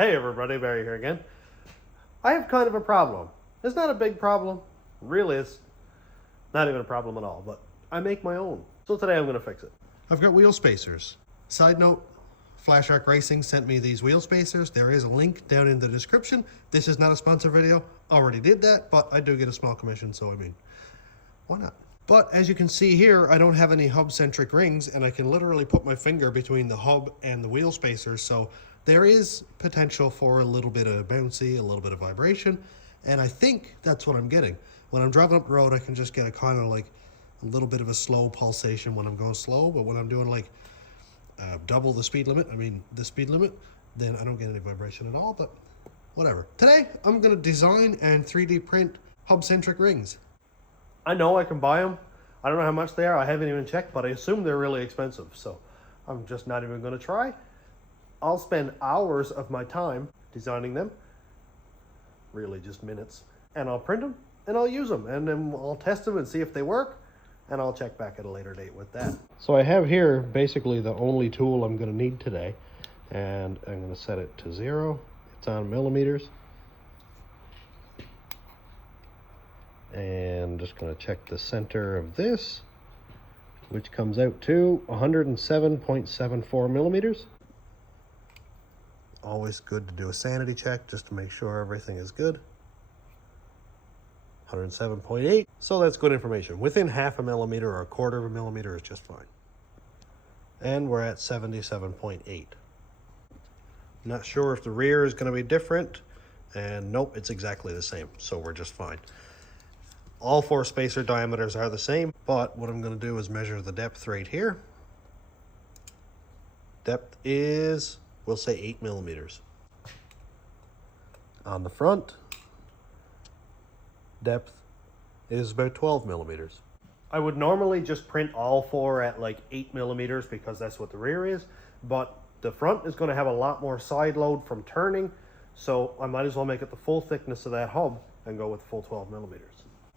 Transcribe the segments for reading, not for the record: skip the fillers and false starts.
Hey everybody, Barry here again. I have kind of a problem. It's not a big problem. Really, it's not even a problem at all, but I make my own. So today I'm going to fix it. I've got wheel spacers. Side note, Flashark Racing sent me these wheel spacers. There is a link down in the description. This is not a sponsor video. Already did that, but I do get a small commission, so I mean, why not? But as you can see here, I don't have any hub-centric rings, and I can literally put my finger between the hub and the wheel spacers, so there is potential for a little bit of bouncy, a little bit of vibration, and I think that's what I'm getting. When I'm driving up the road, I can just get a kind of like a little bit of a slow pulsation when I'm going slow, but when I'm doing like double the speed limit, then I don't get any vibration at all, but whatever. Today, I'm gonna design and 3D print hub-centric rings. I know I can buy them. I don't know how much they are. I haven't even checked, but I assume they're really expensive, so I'm just not even going to try. I'll spend hours of my time designing them, really just minutes, and I'll print them and I'll use them, and then I'll test them and see if they work, and I'll check back at a later date with that. So I have here basically the only tool I'm going to need today, and I'm going to set it to 0. It's on millimeters. And just going to check the center of this, which comes out to 107.74 millimeters. Always good to do a sanity check just to make sure everything is good. 107.8, so that's good information. Within half a millimeter or a quarter of a millimeter is just fine. And we're at 77.8. Not sure if the rear is going to be different, and nope, it's exactly the same, so we're just fine. All 4 spacer diameters are the same, but what I'm going to do is measure the depth right here. Depth is, we'll say 8 millimeters. On the front, depth is about 12 millimeters. I would normally just print all 4 at like 8 millimeters because that's what the rear is, but the front is going to have a lot more side load from turning, so I might as well make it the full thickness of that hub and go with the full 12 millimeters.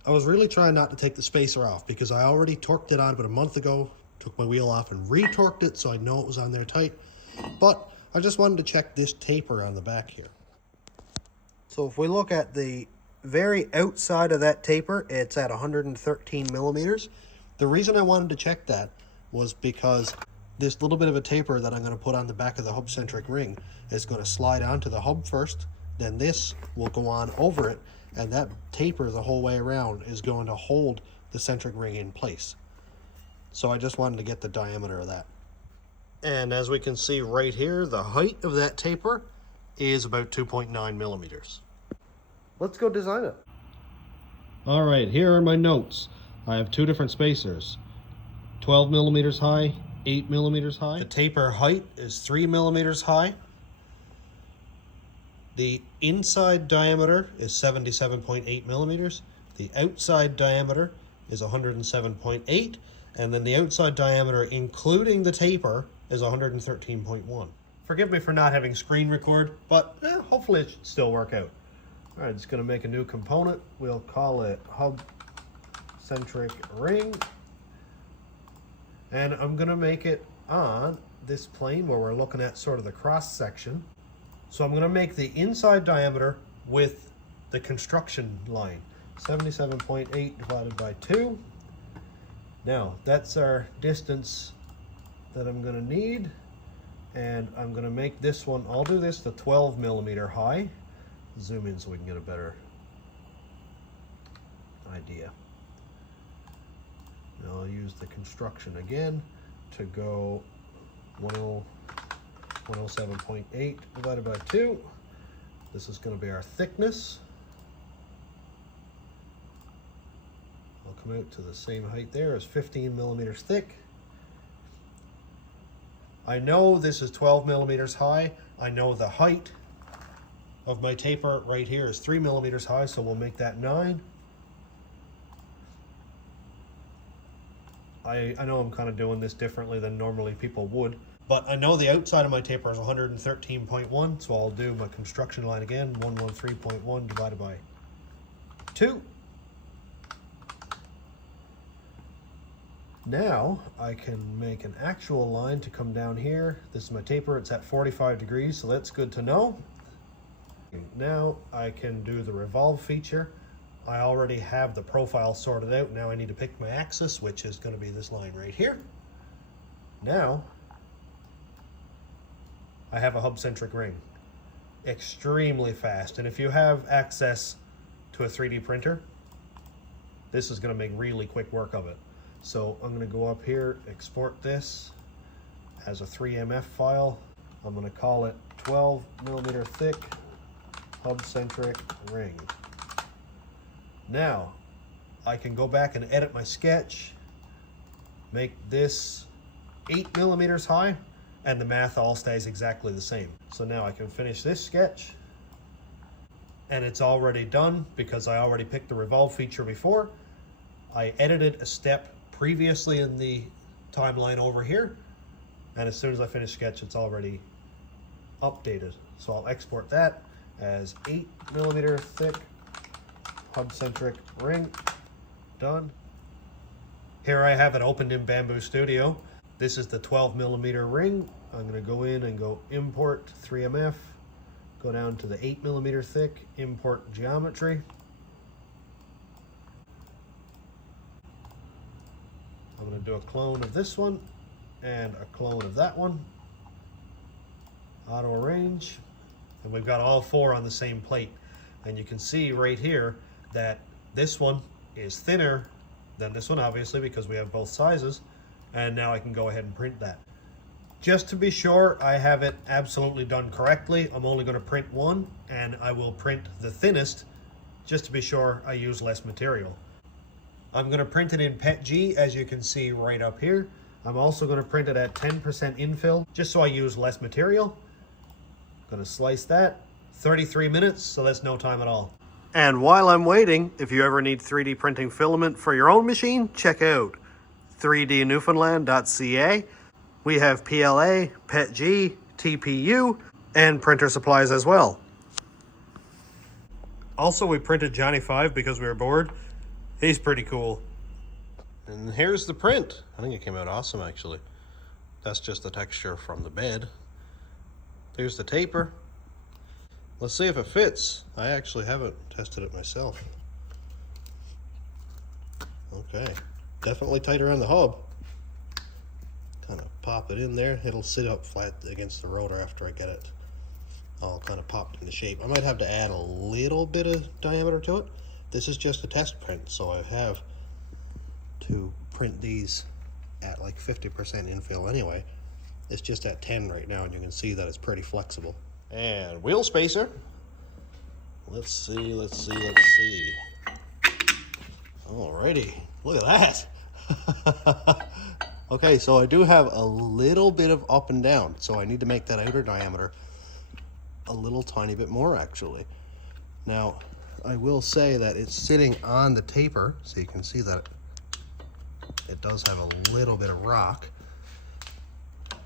I was really trying not to take the spacer off because I already torqued it on about a month ago, took my wheel off and retorqued it so I know it was on there tight, but I just wanted to check this taper on the back here. So if we look at the very outside of that taper, it's at 113 millimeters. The reason I wanted to check that was because this little bit of a taper that I'm going to put on the back of the hub-centric ring is going to slide onto the hub first, then this will go on over it, and that taper the whole way around is going to hold the centric ring in place. So I just wanted to get the diameter of that. And as we can see right here, the height of that taper is about 2.9 millimeters. Let's go design it. All right, here are my notes. I have 2 different spacers, 12 millimeters high, 8 millimeters high. The taper height is 3 millimeters high. The inside diameter is 77.8 millimeters. The outside diameter is 107.8. And then the outside diameter, including the taper, is 113.1. Forgive me for not having screen record, but hopefully it should still work out. All right, just gonna make a new component. We'll call it hub-centric ring. And I'm gonna make it on this plane where we're looking at sort of the cross section. So I'm going to make the inside diameter with the construction line. 77.8 divided by 2. Now, that's our distance that I'm going to need. And I'm going to make this one, I'll do this to 12 millimeter high. Zoom in so we can get a better idea. Now I'll use the construction again to go 107.8 divided by 2. This is going to be our thickness. I'll come out to the same height there as 15 millimeters thick. I know this is 12 millimeters high. I know the height of my taper right here is 3 millimeters high, so we'll make that 9. I know I'm kind of doing this differently than normally people would. But I know the outside of my taper is 113.1, so I'll do my construction line again, 113.1 divided by 2. Now I can make an actual line to come down here. This is my taper, it's at 45 degrees, so that's good to know. Now I can do the revolve feature. I already have the profile sorted out. Now I need to pick my axis, which is going to be this line right here. Now I have a hub-centric ring. Extremely fast. And if you have access to a 3D printer, this is going to make really quick work of it. So I'm going to go up here, export this as a 3MF file. I'm going to call it 12mm thick hub-centric ring. Now I can go back and edit my sketch, make this 8mm high, and the math all stays exactly the same. So now I can finish this sketch, and it's already done because I already picked the revolve feature before. I edited a step previously in the timeline over here, and as soon as I finish sketch, it's already updated. So I'll export that as 8mm thick hub-centric ring. Done. Here I have it opened in Bamboo Studio. This is the 12mm ring. I'm going to go in and go import 3MF, go down to the 8mm thick, import geometry. I'm going to do a clone of this one and a clone of that one. Auto arrange, and we've got all four on the same plate. And you can see right here that this one is thinner than this one, obviously, because we have both sizes. And now I can go ahead and print that. Just to be sure I have it absolutely done correctly, I'm only going to print one, and I will print the thinnest just to be sure I use less material. I'm going to print it in PETG, as you can see right up here. I'm also going to print it at 10% infill, just so I use less material. Going to slice that. 33 minutes, so that's no time at all. And while I'm waiting, if you ever need 3D printing filament for your own machine, check out 3dnewfoundland.ca. We have PLA, PETG, TPU, and printer supplies as well. Also, we printed Johnny 5 because we were bored. He's pretty cool. And here's the print. I think it came out awesome, actually. That's just the texture from the bed. There's the taper. Let's see if it fits. I actually haven't tested it myself. Okay, definitely tight around the hub. Kind of pop it in there. It'll sit up flat against the rotor after I get it all kind of popped into shape. I might have to add a little bit of diameter to it. This is just a test print, so I have to print these at like 50% infill anyway. It's just at 10 right now, and you can see that it's pretty flexible. And wheel spacer. Let's see. Alrighty, look at that. Okay, so I do have a little bit of up and down, so I need to make that outer diameter a little tiny bit more, actually. Now, I will say that it's sitting on the taper, so you can see that it does have a little bit of rock.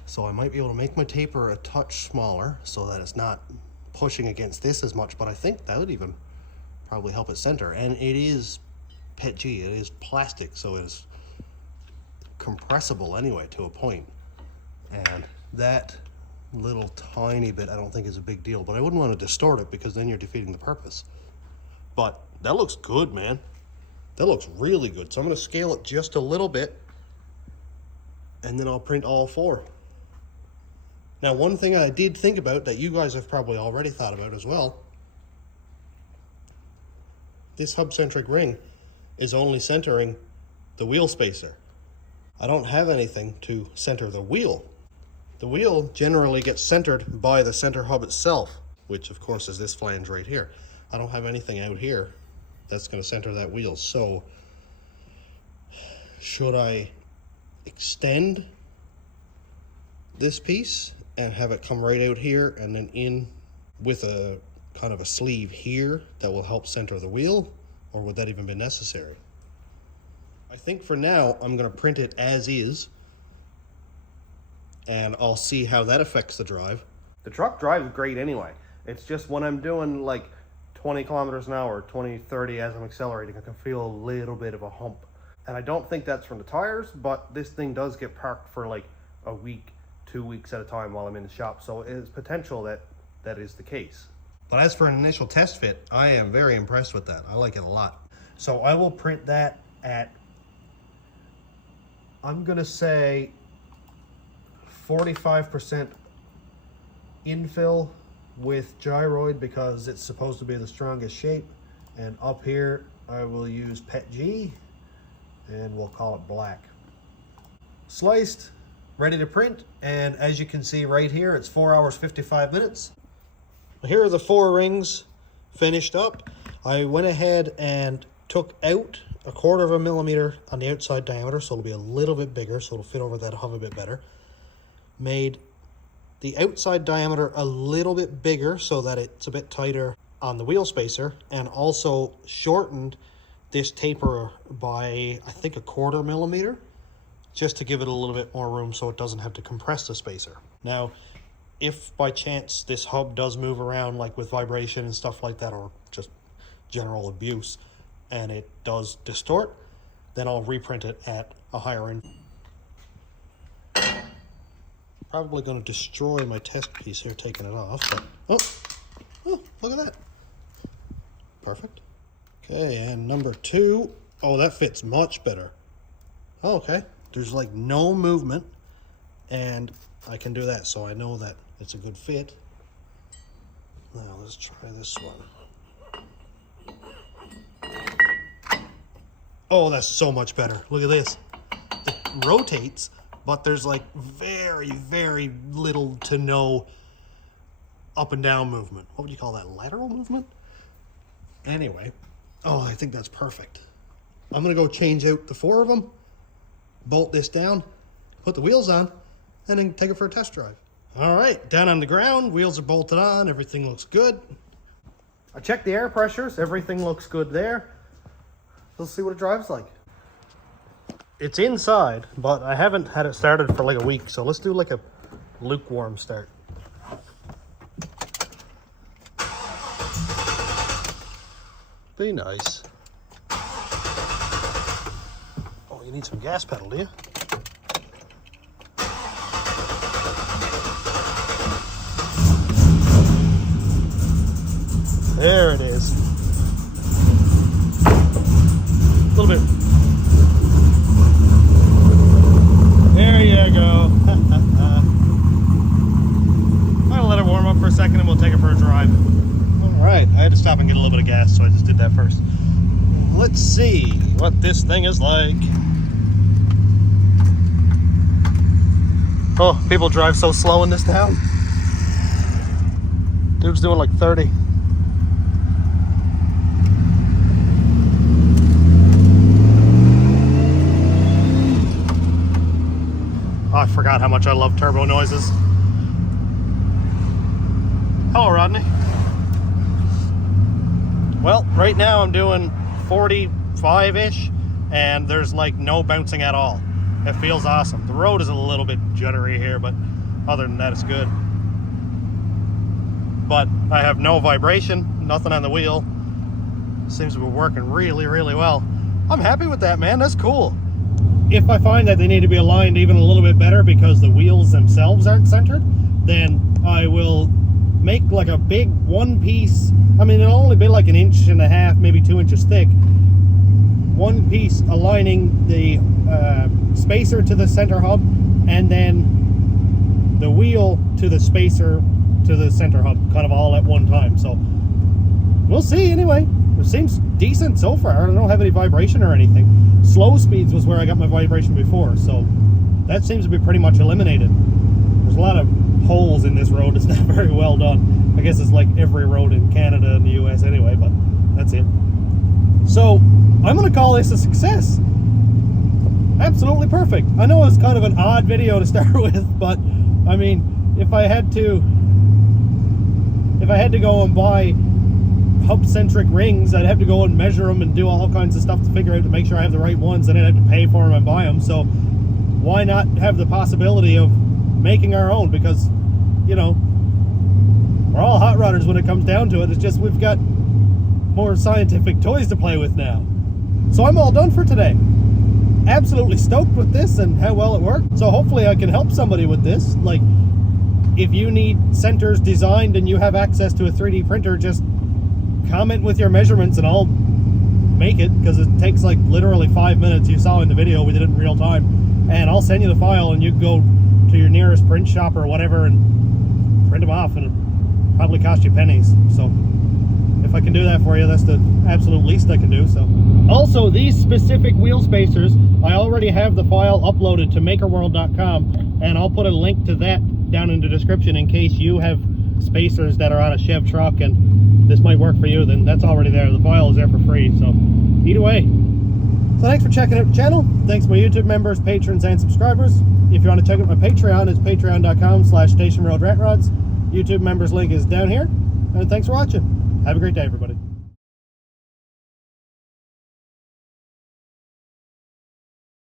So I might be able to make my taper a touch smaller so that it's not pushing against this as much, but I think that would even probably help it center. And it is PETG, it is plastic, so it is compressible anyway to a point. And that little tiny bit I don't think is a big deal, but I wouldn't want to distort it because then you're defeating the purpose. But that looks good, man. That looks really good. So I'm going to scale it just a little bit, and then I'll print all four. Now, one thing I did think about that you guys have probably already thought about as well, this hub-centric ring is only centering the wheel spacer. I don't have anything to center the wheel. The wheel generally gets centered by the center hub itself, which of course is this flange right here. I don't have anything out here that's going to center that wheel. So should I extend this piece and have it come right out here and then in with a kind of a sleeve here that will help center the wheel, or would that even be necessary? I think for now I'm going to print it as is, and I'll see how that affects the drive. The truck drives great anyway. It's just when I'm doing like 20 kilometers an hour, 20, 30 as I'm accelerating, I can feel a little bit of a hump. And I don't think that's from the tires, but this thing does get parked for like a week, 2 weeks at a time while I'm in the shop. So it is potential that that is the case. But as for an initial test fit, I am very impressed with that. I like it a lot. So I will print that at, I'm gonna say 45% infill with gyroid because it's supposed to be the strongest shape. And up here I will use PET G and we'll call it black. Sliced, ready to print, and as you can see right here, it's 4 hours 55 minutes. Here are the 4 rings finished up. I went ahead and took out 1/4 millimeter on the outside diameter, so it'll be a little bit bigger, so it'll fit over that hub a bit better. Made the outside diameter a little bit bigger so that it's a bit tighter on the wheel spacer, and also shortened this taper by, I think, 1/4 millimeter, just to give it a little bit more room so it doesn't have to compress the spacer. Now, if by chance this hub does move around, like with vibration and stuff like that, or just general abuse, and it does distort, then I'll reprint it at a higher end. Probably going to destroy my test piece here taking it off, but oh, look at that. Perfect. Okay, and number 2. Oh, that fits much better. Oh, okay. There's like no movement, and I can do that, so I know that it's a good fit. Now let's try this one. Oh, that's so much better. Look at this. It rotates, but there's like very, very little to no up and down movement. What would you call that? Lateral movement? Anyway, oh, I think that's perfect. I'm gonna go change out the 4 of them, bolt this down, put the wheels on, and then take it for a test drive. All right, down on the ground, wheels are bolted on, everything looks good. I checked the air pressures, everything looks good there. Let's see what it drives like. It's inside, but I haven't had it started for like a week, so let's do like a lukewarm start. Be nice. Oh, you need some gas pedal, do you? There it is. A little bit. There you go. I'll let it warm up for a second and we'll take it for a drive. All right, I had to stop and get a little bit of gas, so I just did that first. Let's see what this thing is like. Oh, people drive so slow in this town. Dude's doing like 30. Oh, I forgot how much I love turbo noises. Hello, Rodney. Well, right now I'm doing 45-ish, and there's like no bouncing at all. It feels awesome. The road is a little bit jittery here, but other than that, it's good. But I have no vibration, nothing on the wheel. Seems to be working really, really well. I'm happy with that, man. That's cool. If I find that they need to be aligned even a little bit better because the wheels themselves aren't centered, then I will make like a big one piece. I mean, it'll only be like 1.5 inches, maybe 2 inches thick. One piece aligning the spacer to the center hub, and then the wheel to the spacer to the center hub, kind of all at one time. So we'll see. Anyway, it seems decent so far. I don't have any vibration or anything. Slow speeds was where I got my vibration before, so that seems to be pretty much eliminated. There's a lot of holes in this road. It's not very well done. I guess it's like every road in Canada and the US anyway, but that's it. So I'm gonna call this a success. Absolutely perfect. I know it's kind of an odd video to start with, but I mean, if I had to go and buy hub-centric rings, I'd have to go and measure them and do all kinds of stuff to figure out to make sure I have the right ones, and I'd have to pay for them and buy them. So why not have the possibility of making our own? Because, you know, we're all hot rodders when it comes down to it. It's just we've got more scientific toys to play with now. So I'm all done for today. Absolutely stoked with this and how well it worked. So hopefully I can help somebody with this. Like, if you need centers designed and you have access to a 3D printer, just comment with your measurements and I'll make it, because it takes like literally 5 minutes. You saw in the video, we did it in real time, and I'll send you the file and you can go to your nearest print shop or whatever and print them off, and it'll probably cost you pennies. So if I can do that for you, that's the absolute least I can do. So also, these specific wheel spacers, I already have the file uploaded to makerworld.com, and I'll put a link to that down in the description in case you have spacers that are on a Chev truck and this might work for you. Then that's already there. The file is there for free. So either way, so thanks for checking out the channel. Thanks to my YouTube members, patrons, and subscribers. If you want to check out my Patreon, it's patreon.com/stationroadratrods. YouTube members link is down here. And thanks for watching. Have a great day, everybody.